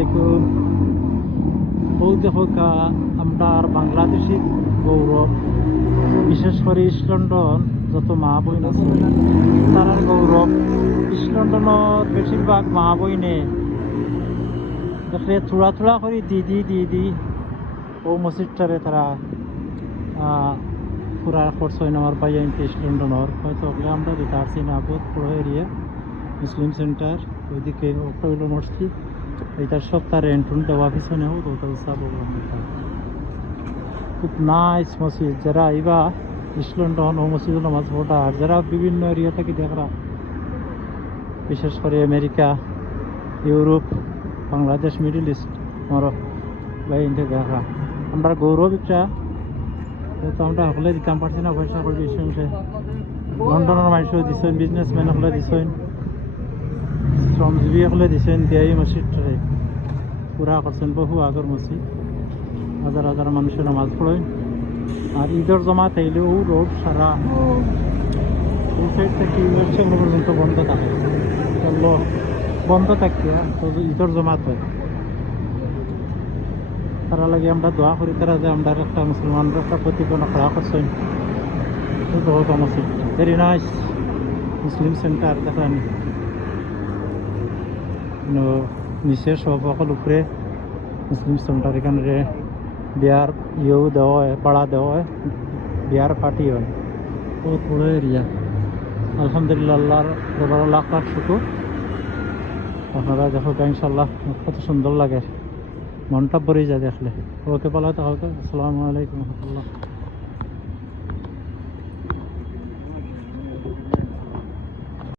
আলাইকুম। ওই দেখো আমরা বাংলাদেশি গৌরব, বিশেষ করে ইস্ট লন্ডন যত মা বোন আছে তারা গৌরব। ইস্ট লন্ডনের বেশিরভাগ মা বইনে দেখলে থোড়া থোড়া করে দিদি ও মসজিদটারে তারা পুরা করছেন আমার ভাই ইস্ট লন্ডনের। হয়তো আমরা যেটা আসছি না বহুত বড় এরিয়া মুসলিম সেন্টার, ওইদিকে একটা হইল মসজিদ, এইটার সব তার রেন্টুন দেওয়া পিছনেও তো খুব নাইস মসজিদ। যারা আইবা ইস্ট লন্ডন ও মসজিদ নামাজ পড়া, আর যারা বিভিন্ন এরিয়া থেকে দেখরা, বিশেষ করে America, Europe, Bangladesh, middle east আমার ভাই দেখা আমরা গৌরব একটা। তো আমরা সকলে দিতাম পারছি না পয়সা করে দিচ্ছেন, লন্ডনের মানুষও দিচ্ছেন, বিজনেসম্যান সকলে দিচ্ছেন, শ্রমজীবী সকলে দিচ্ছেন, দিয়াই মসজিদটারে পুরা করছেন। বহু আগর মসজিদ, হাজার হাজার মানুষের নামাজ পড়েন। আর ঈদের জমাত আইলেও রোড সারা এই সাইড থেকে ইউএসএ পর্যন্ত বন্ধ থাকে, বন্ধ থাকতে ঈদের জমাত হয়। তারা লাগে আমরা দোয়া করি, তারা যে আমরা একটা মুসলমানরা একটা প্রতিপন্ন করা করছেন। মসজিদ ভেরি নাইস মুসলিম সেন্টার দেখেন, নিচে সব সকল উপরে মুসলিম সেন্টার। এখানে বিয়ার ইয়েও দেওয়া হয়, পাড়া দেওয়া হয়, বিয়ার পার্টি হয়। বহুত বড় এরিয়া। আলহামদুলিল্লাহ, আল্লাহর দরবারে লাখ লাখ শুকর। আপনারা দেখো ইনশাল্লাহ কত সুন্দর লাগে, মনটা ভরে যায় দেখলে। ওকে বলা তো হবে। আসসালামু আলাইকুম রহমতুল্লাহ।